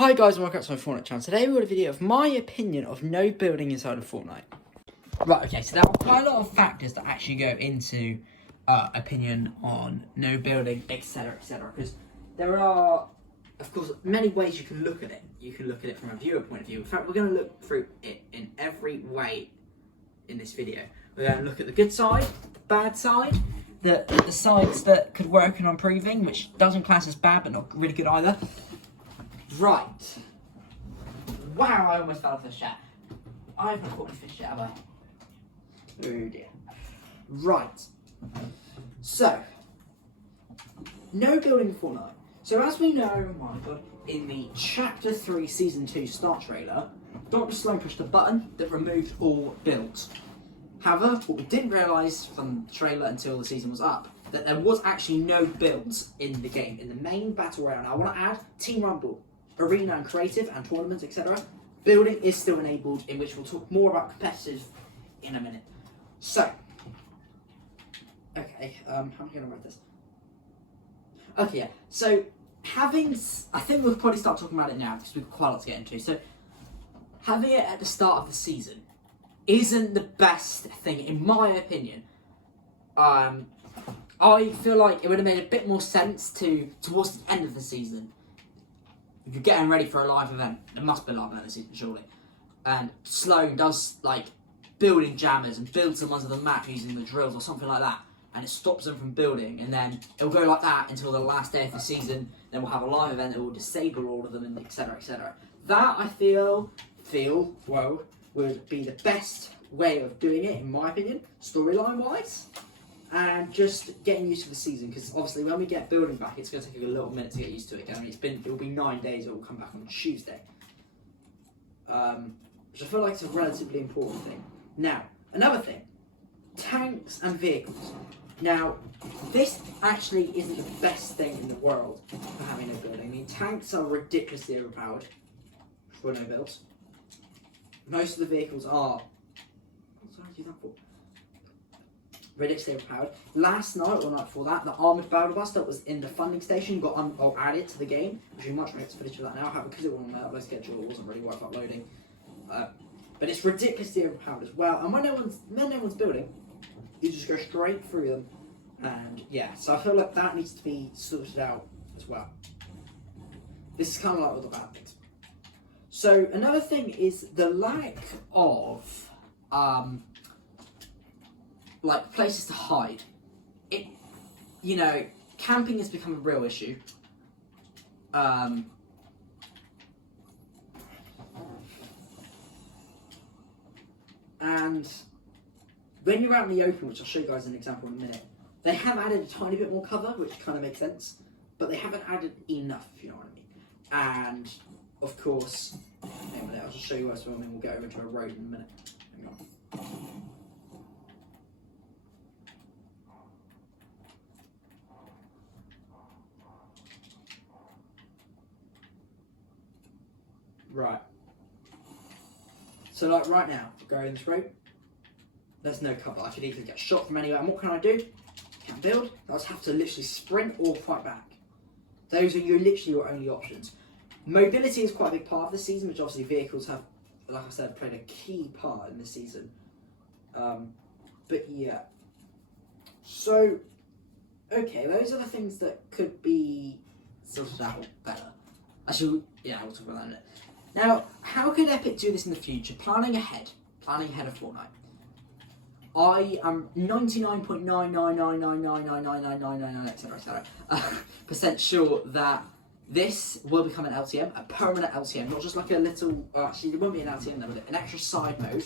Hi guys and welcome to my Fortnite channel. Today we've got a video of my opinion of no building inside of Fortnite. Right, okay, so there are quite a lot of factors that actually go into opinion on no building, etc, etc. Because there are, of course, many ways you can look at it. You can look at it from a viewer point of view. In fact, we're going to look through it in every way in this video. We're going to look at the good side, the bad side, the sides that could work on improving, which doesn't class as bad but not really good either. Right. Wow, I almost fell off the chat. I haven't caught my fish yet, have I? Oh dear. Right. So, no building Fortnite. So as we know, oh my god, in the Chapter 3 Season 2 start trailer, Dr. Sloan pushed a button that removed all builds. However, what we didn't realise from the trailer until the season was up, that there was actually no builds in the game, in the main battle royale. Now I want to add Team Rumble, Arena and Creative and Tournaments, etc. Building is still enabled, in which we'll talk more about competitive in a minute. So, okay, how am I going to write this? Okay, yeah, so I think we'll probably start talking about it now, because we've got quite a lot to get into. So, having it at the start of the season isn't the best thing, in my opinion. I feel like it would have made a bit more sense towards the end of the season. If you're getting ready for a live event, there must be a live event this season, surely. And Sloan does like building jammers and builds them onto the map using the drills or something like that, and it stops them from building, and then it'll go like that until the last day of the season. Then we'll have a live event that will disable all of them, and etc, etc. That I feel would be the best way of doing it, in my opinion, storyline wise. And just getting used to the season, because obviously when we get building back, it's going to take a little minute to get used to it again. I mean, it'll be 9 days. It will come back on Tuesday, which I feel like is a relatively important thing. Now, another thing, tanks and vehicles. Now, this actually isn't the best thing in the world for having no building. I mean, tanks are ridiculously overpowered for no builds. Most of the vehicles are. What did I do that for? Ridiculously overpowered. Last night, or night before that, the armoured battle bus that was in the funding station got added to the game, which we might make footage of that now. However, because it wasn't on the upload schedule, it wasn't really worth uploading. But it's ridiculously overpowered as well. And when no one's building, you just go straight through them. And yeah, so I feel like that needs to be sorted out as well. This is kind of like all the bad things. So another thing is the lack of like places to hide. Camping has become a real issue. And when you're out in the open, which I'll show you guys an example in a minute, they have added a tiny bit more cover, which kind of makes sense, but they haven't added enough, if you know what I mean. And of course, hang on a minute, I'll just show you guys one, and then we'll get over to a road in a minute. Hang on. Right. So like right now, going this road, there's no cover. I could either get shot from anywhere. And what can I do? Can't build. I just have to literally sprint or fight back. Those are literally your only options. Mobility is quite a big part of the season, which obviously vehicles have, like I said, played a key part in this season. But yeah. So, okay, those are the things that could be sorted out better. Actually, yeah, we'll talk about that in a minute. Now, how could Epic do this in the future? Planning ahead of Fortnite. I am 99.999999999 etc percent sure that this will become an LTM, a permanent LTM, not just like a little. Actually, it won't be an LTM though, but an extra side mode.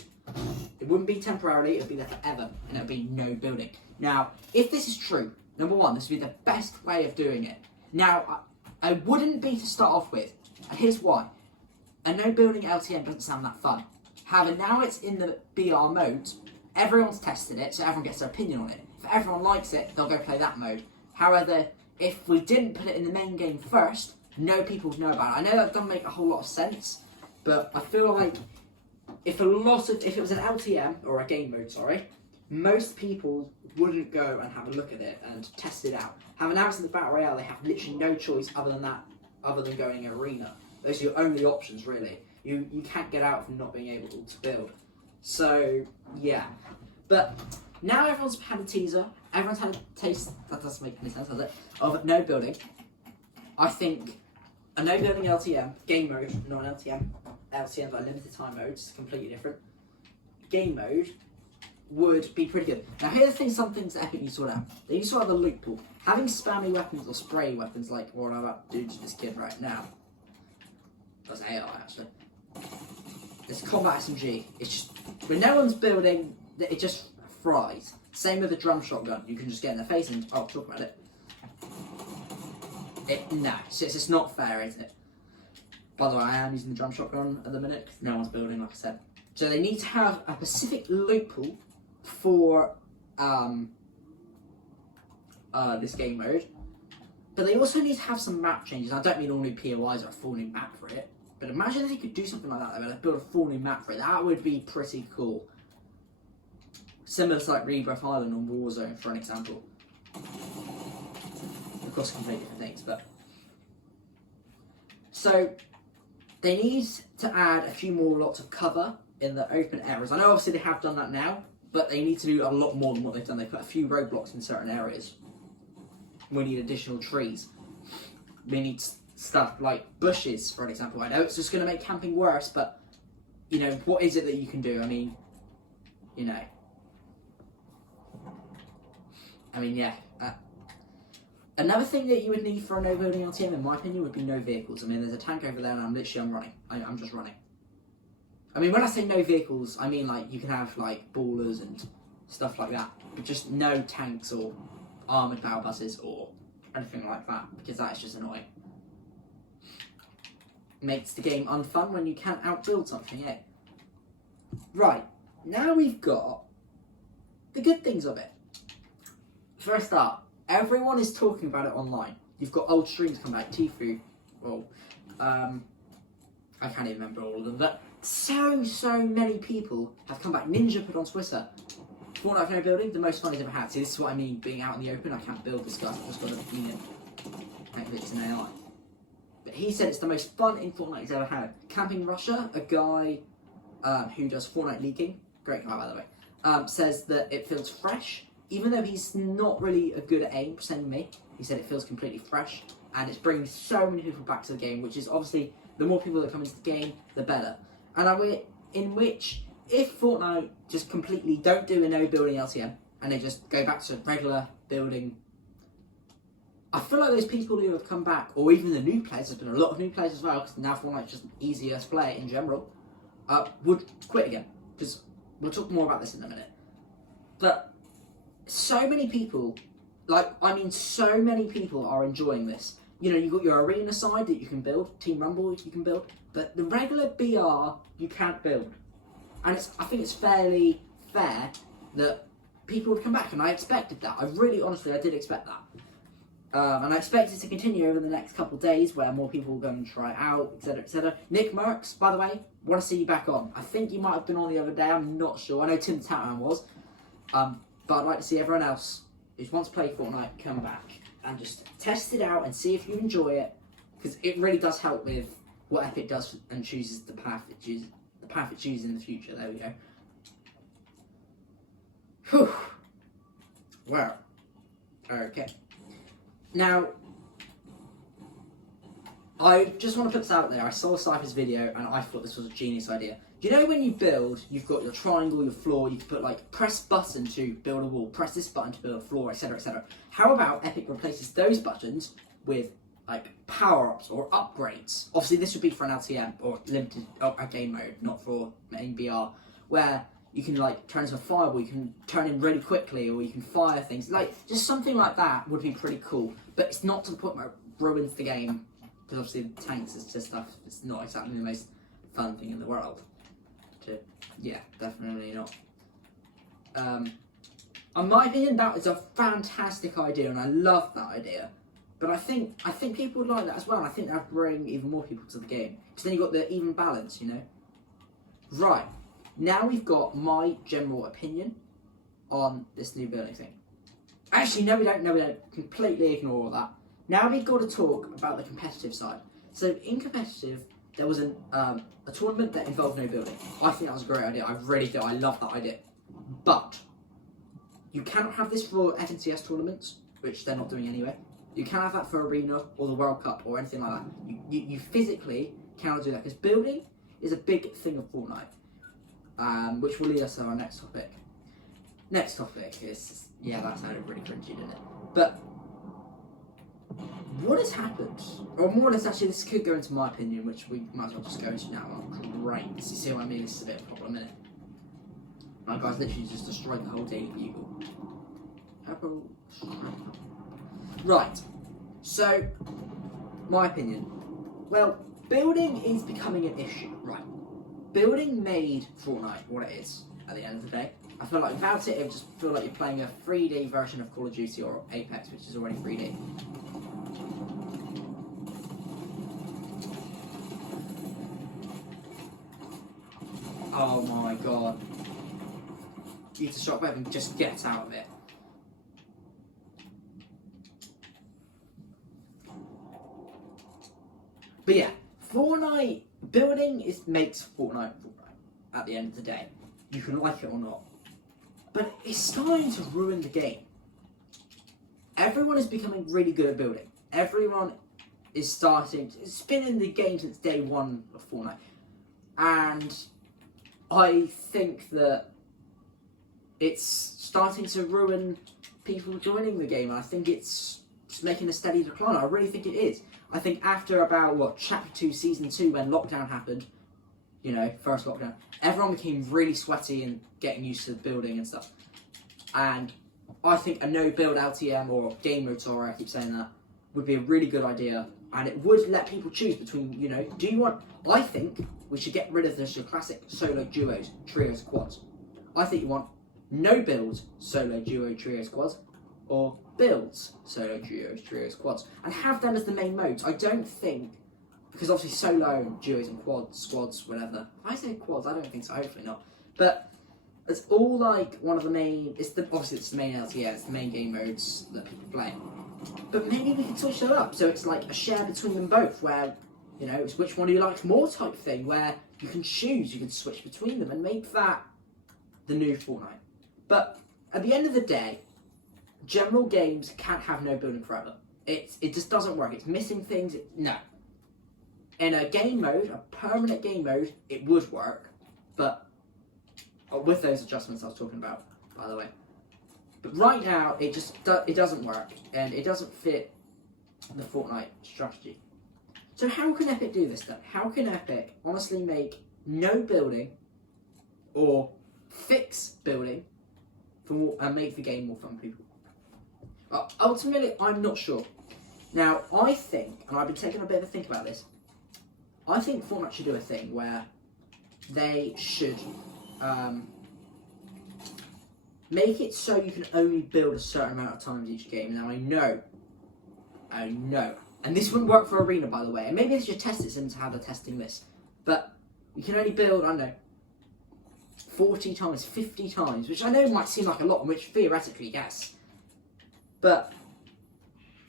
It wouldn't be temporarily; it'd be there forever, and it'd be no building. Now, if this is true, number one, this would be the best way of doing it. Now, I wouldn't be to start off with, and here's why. A no building LTM doesn't sound that fun. However, now it's in the BR mode, everyone's tested it, so everyone gets their opinion on it. If everyone likes it, they'll go play that mode. However, if we didn't put it in the main game first, no people would know about it. I know that doesn't make a whole lot of sense, but I feel like if it was an LTM, or a game mode, sorry, most people wouldn't go and have a look at it and test it out. However, now it's in the Battle Royale, they have literally no choice other than going arena. Those are your only options, really. You can't get out from not being able to build. So, yeah. But now everyone's had a teaser, everyone's had a taste, that doesn't make any sense, does it, of no building. I think a no building LTM, game mode, not an LTM. LTM, like limited time mode, is completely different. Game mode would be pretty good. Now, here are the things, some things that Epic needs to sort out. They need to sort out the loot pool. Having spammy weapons or spray weapons like what I'm about to do to this kid right now. That's AI, actually. It's combat SMG. It's just, when no one's building, it just fries. Same with the drum shotgun. You can just get in their face and, oh, talk about it. No, it's just not fair, is it? By the way, I am using the drum shotgun at the minute because no one's building, like I said. So they need to have a specific loot pool for this game mode. But they also need to have some map changes. I don't mean all new POIs or a full new map for it. But imagine if they could do something like that. They would build a full new map for it. That would be pretty cool. Similar to like Rebirth Island on Warzone, for an example. Of course, completely different things, but... So, they need to add a few more lots of cover in the open areas. I know obviously they have done that now, but they need to do a lot more than what they've done. They put a few roadblocks in certain areas. We need additional trees. We need stuff like bushes, for an example. I know it's just going to make camping worse, but, you know, what is it that you can do? I mean, yeah. Another thing that you would need for a no building LTM, in my opinion, would be no vehicles. I mean, there's a tank over there and I'm running. I'm just running. I mean, when I say no vehicles, I mean, like, you can have, like, ballers and stuff like that. But just no tanks or armoured battle buses or anything like that, because that is just annoying. Makes the game unfun when you can't outbuild something, eh? Right, now we've got the good things of it. For a start, everyone is talking about it online. You've got old streams come back, Tifu, well, I can't even remember all of them, but so many people have come back. Ninja put on Twitter, Fortnite no building, the most fun he's ever had. See, this is what I mean, being out in the open. I can't build this stuff, I've just got to, make it's an AI. But he said it's the most fun in Fortnite he's ever had. Camping Russia, a guy who does Fortnite leaking, great guy by the way, says that it feels fresh. Even though he's not really a good at aim, same me, he said it feels completely fresh, and it's bringing so many people back to the game, which is obviously, the more people that come into the game, the better. And in which, if Fortnite just completely don't do a no building LTM, and they just go back to regular building, I feel like those people who have come back, or even the new players, there's been a lot of new players as well, because now Fortnite's just easier to play in general, would quit again, because we'll talk more about this in a minute. But so many people, so many people are enjoying this. You know, you've got your arena side that you can build, Team Rumble you can build, but the regular BR you can't build. And I think it's fairly fair that people would come back, and I expected that. I did expect that. And I expect it to continue over the next couple of days, where more people will go and try it out, etc, etc. Nick Merckx, by the way, want to see you back on. I think you might have been on the other day, I'm not sure. I know Tim Tatman was. But I'd like to see everyone else who wants to play Fortnite come back and just test it out and see if you enjoy it, because it really does help with what Epic does and chooses the path it chooses in the future. There we go. Whew. Well, okay. Now, I just want to put this out there. I saw Cypher's video and I thought this was a genius idea. You know, when you build, you've got your triangle, your floor, you can put like, press button to build a wall, press this button to build a floor, etc, etc. How about Epic replaces those buttons with like power-ups or upgrades? Obviously this would be for an LTM or limited a game mode, not for main BR, where you can like turn into a fireball, you can turn in really quickly, or you can fire things. Like, just something like that would be pretty cool. But it's not to the point where it ruins the game, because obviously the tanks is just stuff, it's not exactly the most fun thing in the world. Yeah, definitely not. In my opinion, that is a fantastic idea, and I love that idea. But I think people would like that as well, and I think that would bring even more people to the game. Because then you've got the even balance, you know? Right, now we've got my general opinion on this new building thing. Actually, no we don't. Completely ignore all that. Now we've got to talk about the competitive side. So in competitive, there was a tournament that involved no building. I think that was a great idea. I really do. I love that idea. But you cannot have this for FNCS tournaments, which they're not doing anyway. You can't have that for Arena or the World Cup or anything like that. You physically cannot do that because building is a big thing of Fortnite, which will lead us to our next topic. Next topic is, yeah, that sounded really cringy, didn't it? But what has happened, or more or less, actually, this could go into my opinion, which we might as well just go into now. Oh, great. You see what I mean? This is a bit of a problem, isn't it? My guys literally just destroyed the whole Daily Bugle. Right. So, my opinion. Well, building is becoming an issue, right? Building made Fortnite what it is at the end of the day. I feel like without it, it would just feel like you're playing a 3D version of Call of Duty or Apex, which is already 3D. Oh my god. You need to stop and just get out of it. But yeah, Fortnite, building makes Fortnite at the end of the day. You can like it or not. But it's starting to ruin the game. Everyone is becoming really good at building. Everyone is starting, it's been in the game since day one of Fortnite. And I think that it's starting to ruin people joining the game. And I think it's making a steady decline. I really think it is. I think after about, Chapter 2, Season 2, when lockdown happened, first lockdown, everyone became really sweaty and getting used to the building and stuff. And I think a no-build LTM or game mode, sorry, I keep saying that, would be a really good idea. And it would let people choose between, do you want... I think we should get rid of the classic solo duos, trios, quads. I think you want no builds, solo, duo, trios, quads, or builds, solo, duos, trios, quads, and have them as the main modes. I don't think... Because obviously solo, duos and quads, squads, whatever. If I say quads, I don't think so, hopefully not. But it's all like one of the main, obviously it's the main LTS, it's the main game modes that people play. But maybe we can switch that up, so it's like a share between them both, where, it's which one do you like more type thing, where you can choose, you can switch between them and make that the new Fortnite. But at the end of the day, general games can't have no building forever. It just doesn't work, it's missing things, no. In a game mode, a permanent game mode, it would work, but with those adjustments I was talking about, by the way. But right now, it doesn't work, and it doesn't fit the Fortnite strategy. So how can Epic do this then? How can Epic honestly make no building, or fix building, and make the game more fun for people? Well, ultimately, I'm not sure. Now, I think, and I've been taking a bit of a think about this, I think Fortnite should do a thing where they should make it so you can only build a certain amount of times each game. Now I know, and this wouldn't work for Arena, by the way, and maybe they should test it into how they're testing this, but you can only build, 40 times, 50 times, which I know might seem like a lot, which theoretically, yes, but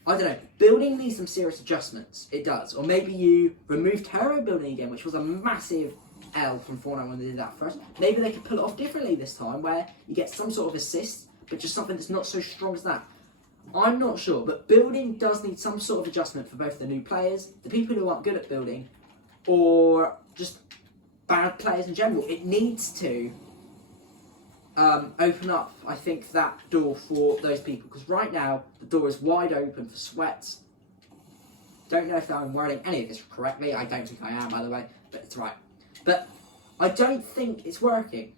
I don't know, building needs some serious adjustments, it does. Or maybe you remove turbo building again, which was a massive L from Fortnite when they did that first. Maybe they could pull it off differently this time, where you get some sort of assist, but just something that's not so strong as that. I'm not sure, but building does need some sort of adjustment for both the new players, the people who aren't good at building, or just bad players in general. It needs to open up, I think, that door for those people, because right now the door is wide open for sweats. Don't know if I'm wording any of this correctly. I don't think I am, by the way, but it's right. But I don't think it's working,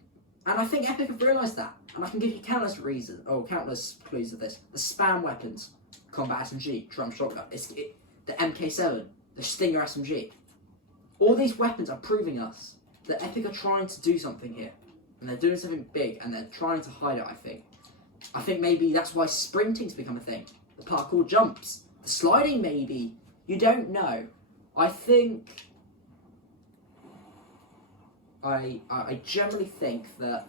and I think Epic have realised that, and I can give you countless reasons, or countless clues of this. The spam weapons, combat SMG, drum shotgun, the MK7, the Stinger SMG. All these weapons are proving us that Epic are trying to do something here. And they're doing something big, and they're trying to hide it, I think. I think maybe that's why sprinting's become a thing. The parkour jumps. The sliding, maybe. You don't know. I think... I generally think that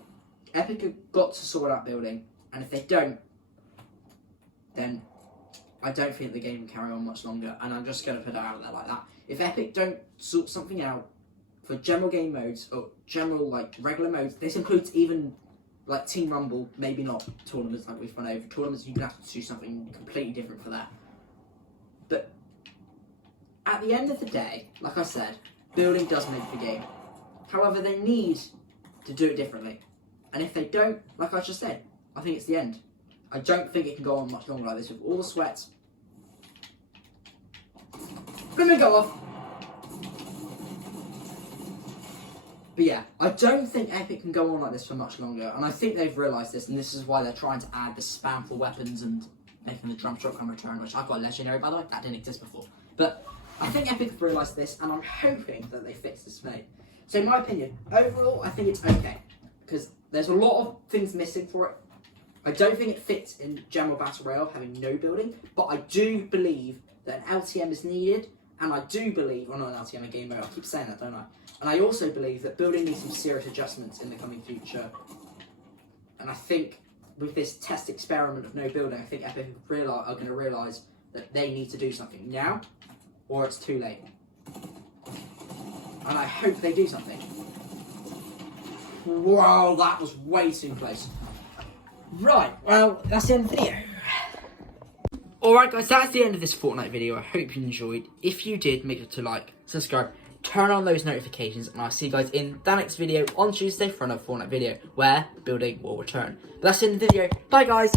Epic have got to sort out building, and if they don't, then I don't think the game can carry on much longer, and I'm just going to put it out there like that. If Epic don't sort something out for general game modes, or general, like, regular modes, this includes even, like, Team Rumble, maybe not tournaments like we've run over. Tournaments, you're going to have to do something completely different for that. But at the end of the day, like I said, building does make the game. However, they need to do it differently. And if they don't, like I just said, I think it's the end. I don't think it can go on much longer like this with all the sweat. Gonna go off. But yeah, I don't think Epic can go on like this for much longer. And I think they've realised this, and this is why they're trying to add the spam for weapons and making the drum shotgun return, which I've got a legendary, by the way. That didn't exist before. But I think Epic have realised this, and I'm hoping that they fix this for me. So in my opinion, overall, I think it's okay. Because there's a lot of things missing for it. I don't think it fits in general battle royale having no building, but I do believe that an LTM is needed, and I do believe, well, not an LTM, a game mode, I keep saying that, don't I? And I also believe that building needs some serious adjustments in the coming future. And I think with this test experiment of no building, I think Epic are going to realise that they need to do something now, or it's too late. And I hope they do something. Whoa, that was way too close. Right, well, that's the end of the video. Alright guys, that's the end of this Fortnite video. I hope you enjoyed. If you did, make sure to like, subscribe, turn on those notifications, and I'll see you guys in the next video on Tuesday for another Fortnite video where building will return. But that's the end of the video. Bye guys!